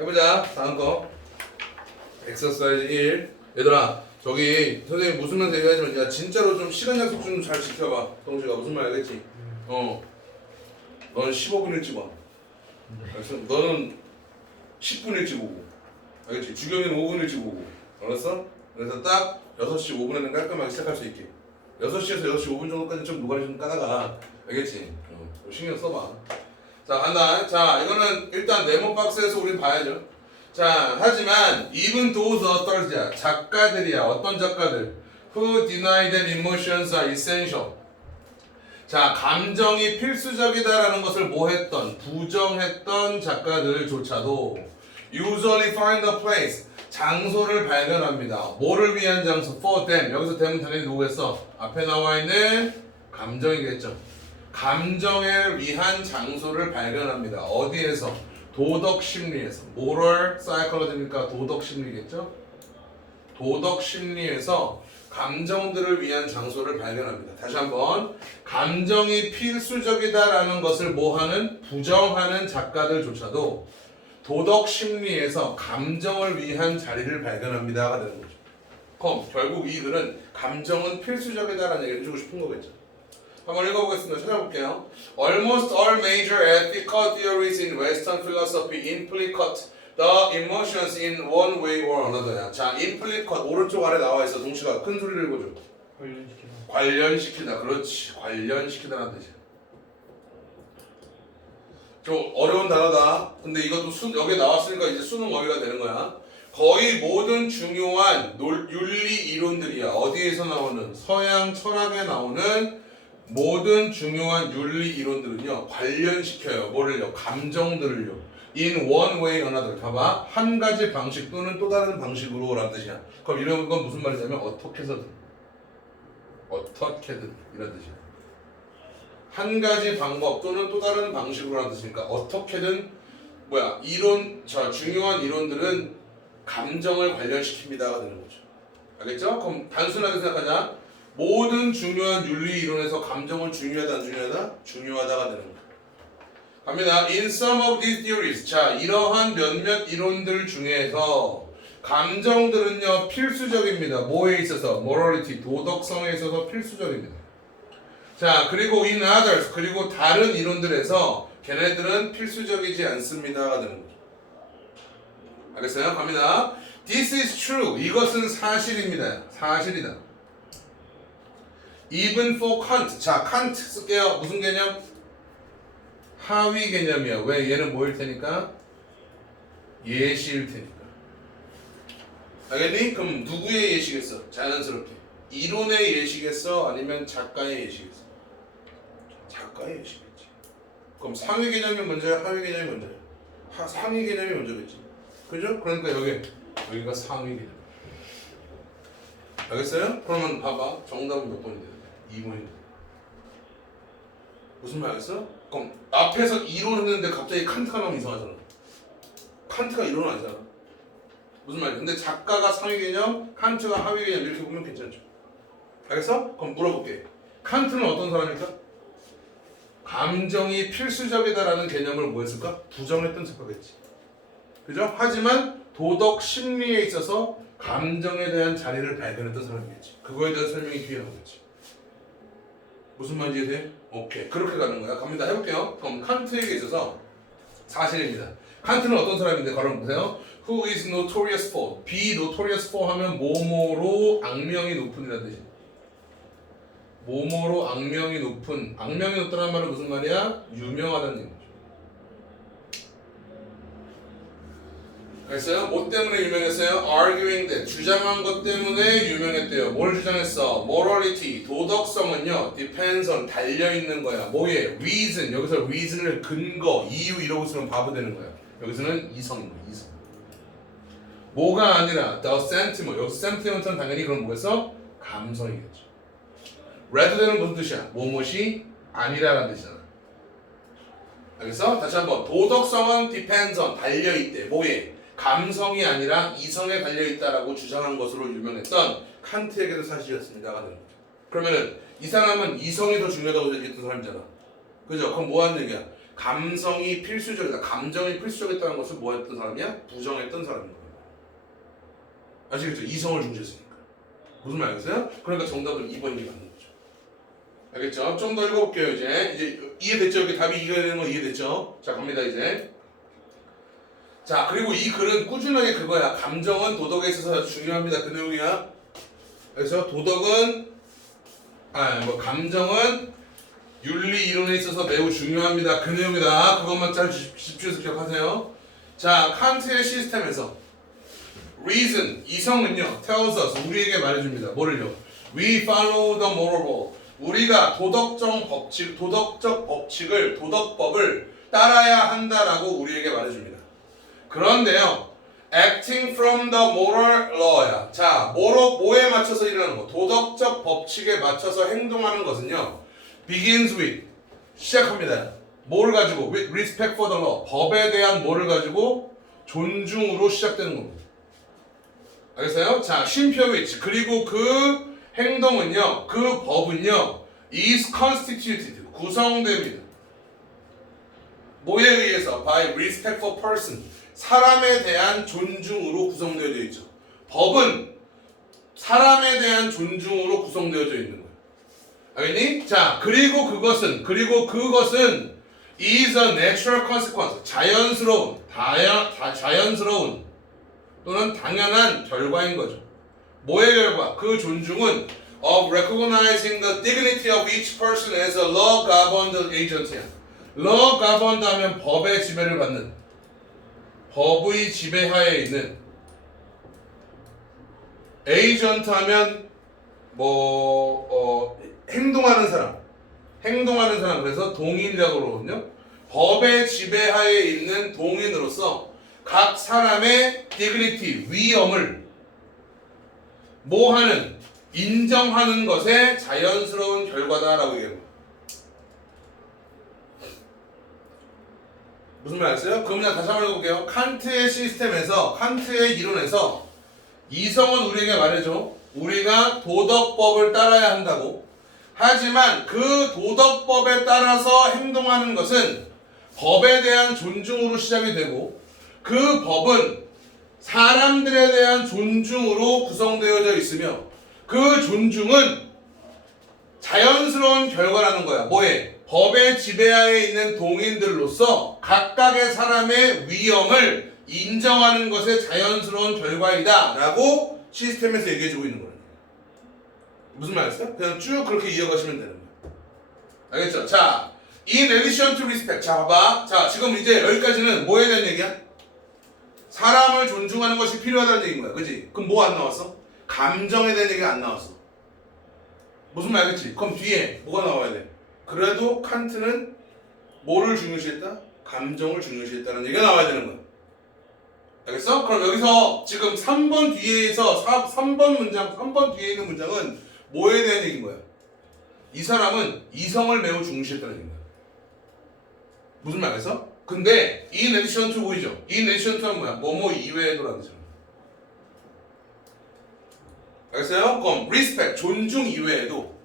해보자. 다음 거. 엑서사이즈 1. 얘들아, 저기 선생님 웃으면서 얘기하지만 야 진짜로 좀 시간 약속 좀 잘 지켜봐. 동식아 무슨 말 알겠지? 너는 15분 일찍 와. 알았어? 너는 10분 일찍 오고. 알겠지? 주경이는 5분 일찍 오고. 알았어? 그래서 딱 6시 5분에는 깔끔하게 시작할 수 있게. 6시에서 6시 5분 정도까지 좀 노가리 좀 까다가. 알겠지? 신경 써봐. 자, 간다. 자, 이거는 일단 네모 박스에서 우리 봐야죠. 자, 하지만 even those authors야. 작가들이야. 어떤 작가들? Who deny that emotions are essential. 자, 감정이 필수적이다라는 것을 뭐했던, 부정했던 작가들조차도 usually find a place, 장소를 발견합니다. 뭐를 위한 장소? For them. 여기서 them은 당연히 누구겠어? 앞에 나와 있는 감정이겠죠. 감정을 위한 장소를 발견합니다. 어디에서? 도덕 심리에서. moral psychology니까 도덕 심리겠죠? 도덕 심리에서 감정들을 위한 장소를 발견합니다. 다시 한번. 감정이 필수적이다라는 것을 뭐하는? 부정하는 작가들조차도 도덕 심리에서 감정을 위한 자리를 발견합니다가 되는 거죠. 그럼 결국 이 글은 감정은 필수적이다라는 얘기를 해주고 싶은 거겠죠. 한번 읽어보겠습니다. 찾아볼게요. Almost all major ethical theories in Western philosophy implicate the emotions in one way or another. 자, implicate 오른쪽 아래 나와 있어. 동시가 큰 소리를 읽어줘. 관련시키다. 관련시키다. 그렇지. 관련시키다라는 뜻이야. 좀 어려운 단어다. 근데 이것도 여기 나왔으니까 이제 수능 어휘가 되는 거야. 거의 모든 중요한 윤리 이론들이야. 어디에서 나오는? 서양 철학에 나오는 모든 중요한 윤리 이론들은요 관련시켜요. 뭐를요? 감정들을요. In one way or another. 봐봐. 한 가지 방식 또는 또 다른 방식으로 라는 뜻이야. 그럼 이런 건 무슨 말이냐면 어떻게든 이런 뜻이야. 한 가지 방법 또는 또 다른 방식으로 라는 뜻이니까 어떻게든 중요한 이론들은 감정을 관련시킵니다가 되는 거죠. 알겠죠? 그럼 단순하게 생각하자. 모든 중요한 윤리 이론에서 감정은 중요하다 안 중요하다? 중요하다가 되는 거예요. 갑니다. In some of these theories. 자, 이러한 몇몇 이론들 중에서 감정들은요 필수적입니다. 뭐에 있어서? morality, 도덕성에 있어서 필수적입니다. 자, 그리고 in others, 그리고 다른 이론들에서 걔네들은 필수적이지 않습니다가 되는 거죠. 알겠어요? 갑니다. This is true. 이것은 사실입니다. 사실이다. Even for Kant. 자, 칸트 쓸게요. 무슨 개념? 하위 개념이야. 왜? 얘는 뭐일 테니까? 예시일 테니까. 알겠니? 그럼 누구의 예시겠어? 자연스럽게. 이론의 예시겠어? 아니면 작가의 예시겠어? 작가의 예시겠지. 그럼 상위 개념이 먼저야? 하위 개념이 먼저야? 상위 개념이 먼저겠지. 그죠? 그러니까 여기가 상위 개념. 알겠어요? 그러면 봐봐. 정답은 몇 번인데? 2번인데. 무슨 말 알겠어? 그럼 앞에서 이론했는데 갑자기 칸트가 나오면 이상하잖아. 칸트가 이론은 아니잖아. 무슨 말이야? 근데 작가가 상위 개념, 칸트가 하위 개념 이렇게 보면 괜찮죠. 알겠어? 그럼 물어볼게. 칸트는 어떤 사람일까? 감정이 필수적이다라는 개념을 뭐 했을까? 부정했던 작가겠지. 그죠? 하지만 도덕 심리에 있어서 감정에 대한 자리를 발견했던 사람이겠지. 그거에 대한 설명이 뒤에 나오겠지. 무슨 말인지 이해돼? 오케이. 그렇게 가는 거야. 갑니다. 해볼게요. 그럼 칸트에게 있어서 사실입니다. 칸트는 어떤 사람인데 걸어보세요. Who is notorious for? be notorious for 하면 뭐뭐로 악명이 높은이라는 뜻이야. 뭐뭐로 악명이 높은. 악명이 높다는 말은 무슨 말이야? 유명하다는 얘기죠. 그랬어요? 뭐 때문에 유명했어요? arguing that. 주장한 것 때문에 유명했대요. 뭘 주장했어? morality. 도덕성은요. depends on. 달려있는 거야. 뭐에? reason. 여기서 reason을 근거, 이유 이러고 있으면 바보 되는 거야. 여기서는 이성인 거야. 이성. 뭐가 아니라 the sentiment. 여기서 sentiment은 당연히 그럼 뭐겠어? 감성이겠죠. rather than은 무슨 뜻이야? 뭐뭇이 아니라라는 뜻이잖아. 알겠어? 다시 한번. 도덕성은 depends on. 달려있대. 뭐에? 감성이 아니라 이성에 달려있다라고 주장한 것으로 유명했던 칸트에게도 사실이었습니다가 되는 거죠. 그러면은 이 사람은 이성이 더 중요하다고 얘기했던 사람이잖아. 그죠? 그럼 뭐 하는 얘기야? 감성이 필수적이다. 감정이 필수적이었다는 것을 뭐 했던 사람이야? 부정했던 사람인 거예요. 아시겠죠? 이성을 중시했으니까. 무슨 말이겠어요? 그러니까 정답은 2번이 맞는 거죠. 알겠죠? 좀 더 읽어볼게요. 이제 이해됐죠? 여기 답이 이겨야 되는 거 이해됐죠? 자, 갑니다 이제. 자, 그리고 이 글은 꾸준하게 그거야. 감정은 도덕에 있어서 아주 중요합니다. 그 내용이야. 그래서 감정은 윤리 이론에 있어서 매우 중요합니다. 그 내용이다. 그것만 잘 집중해서 기억하세요. 자, 칸트의 시스템에서 reason, 이성은요, tells us, 우리에게 말해줍니다. 뭐를요? We follow the moral law. 우리가 도덕적 법칙을, 도덕법을 따라야 한다라고 우리에게 말해줍니다. 그런데요, acting from the moral law야. 자, 뭐에 맞춰서 일어나는 거? 도덕적 법칙에 맞춰서 행동하는 것은요, begins with, 시작합니다. 뭐를 가지고? with respect for the law. 법에 대한 뭐를 가지고? 존중으로 시작되는 겁니다. 알겠어요? 자, 쉼표 which. 그리고 그 행동은요, 그 법은요, is constituted. 구성됩니다. 뭐에 의해서? by respect for person. 사람에 대한 존중으로 구성되어져 있죠. 법은 사람에 대한 존중으로 구성되어져 있는 거예요. 알겠니? 자, 그리고 그것은 is a natural consequence. 자연스러운 또는 당연한 결과인 거죠. 뭐의 결과? 그 존중은 of recognizing the dignity of each person as a law-governed agent이야. law-governed 하면 법의 지배를 받는, 법의 지배하에 있는, agent 하면 행동하는 사람. 그래서 동인이라고 그러거든요. 법의 지배하에 있는 동인으로서 각 사람의 dignity, 위엄을 인정하는 것의 자연스러운 결과다라고 얘기합니다. 무슨 말 알았어요? 그럼 다시 한번 해볼게요. 칸트의 시스템에서, 칸트의 이론에서 이성은 우리에게 말해줘. 우리가 도덕법을 따라야 한다고. 하지만 그 도덕법에 따라서 행동하는 것은 법에 대한 존중으로 시작이 되고, 그 법은 사람들에 대한 존중으로 구성되어져 있으며, 그 존중은 자연스러운 결과라는 거야. 뭐에? 법의 지배하에 있는 동인들로서 각각의 사람의 위엄을 인정하는 것의 자연스러운 결과이다 라고 시스템에서 얘기해주고 있는 거예요. 무슨 말이었어요? 그냥 쭉 그렇게 이어가시면 되는 거예요. 알겠죠? 자, in addition to respect. 자, 봐봐. 자, 지금 이제 여기까지는 뭐에 대한 얘기야? 사람을 존중하는 것이 필요하다는 얘기인 거야. 그치? 그럼 뭐 안 나왔어? 감정에 대한 얘기가 안 나왔어. 무슨 말이겠지? 그럼 뒤에 뭐가 나와야 돼? 그래도 칸트는 뭐를 중요시했다? 감정을 중요시했다는 얘기가 나와야 되는 거야. 알겠어? 그럼 여기서 지금 3번 뒤에서 3번 뒤에 있는 문장은 뭐에 대한 얘기인 거야? 이 사람은 이성을 매우 중시했다는 얘기인 거야. 무슨 말이겠어? 근데 in addition to 보이죠? in addition to는 뭐야? 뭐뭐 이외에도라는 뜻이야. 알겠어요? 그럼 respect, 존중 이외에도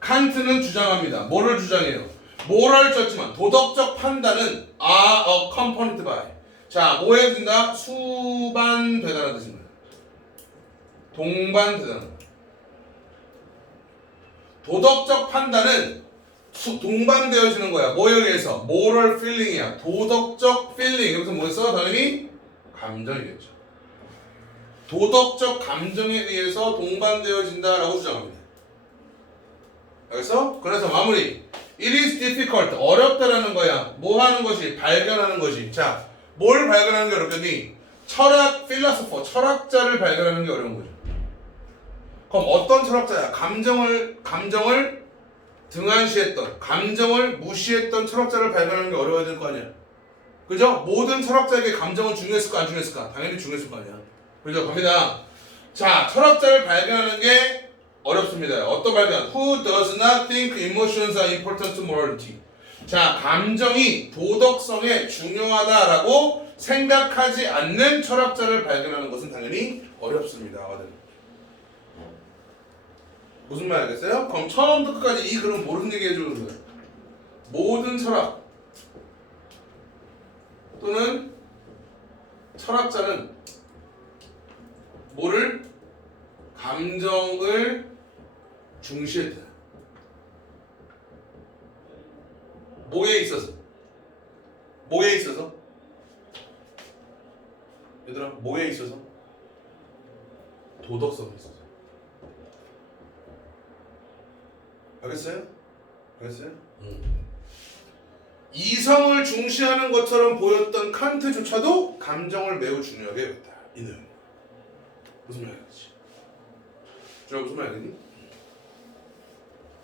칸트는 주장합니다. 뭐를 주장해요? 뭐를 쳤지만 도덕적 판단은 are accompanied by. 자, 뭐 해야 된다? 수반되다라는 뜻입니다. 동반되다는 거예요. 도덕적 판단은 동반되어지는 거야. 뭐에 의해서? moral feeling이야. 도덕적 feeling. 여기서 뭐였어? 당연히 감정이겠죠. 도덕적 감정에 의해서 동반되어진다라고 주장합니다. 알겠어? 그래서 마무리. It is difficult. 어렵다라는 거야. 뭐 하는 것이? 발견하는 것이. 자, 뭘 발견하는 게 어렵겠니? 필로소퍼, 철학자를 발견하는 게 어려운 거죠. 그럼 어떤 철학자야? 감정을 등한시했던, 감정을 무시했던 철학자를 발견하는 게 어려워야 될 거 아니야. 그죠? 모든 철학자에게 감정은 중요했을까 안 중요했을까? 당연히 중요했을 거 아니야. 그죠? 갑니다. 자, 철학자를 발견하는 게 어렵습니다. 어떤 발견? Who does not think emotions are important to morality? 자, 감정이 도덕성에 중요하다라고 생각하지 않는 철학자를 발견하는 것은 당연히 어렵습니다. 무슨 말 알겠어요? 그럼 처음부터 끝까지 이 글은 모르는 얘기 해주는 거예요. 모든 철학, 또는 철학자는 뭐를? 감정을 중시했다. 뭐에 있어서? 뭐에 있어서? 얘들아, 뭐에 있어서? 도덕성에 있어서. 알겠어요? 알겠어요? 이성을 중시하는 것처럼 보였던 칸트조차도 감정을 매우 중요하게 여겼다. 이는 무슨 말이지? 저 무슨 말이니?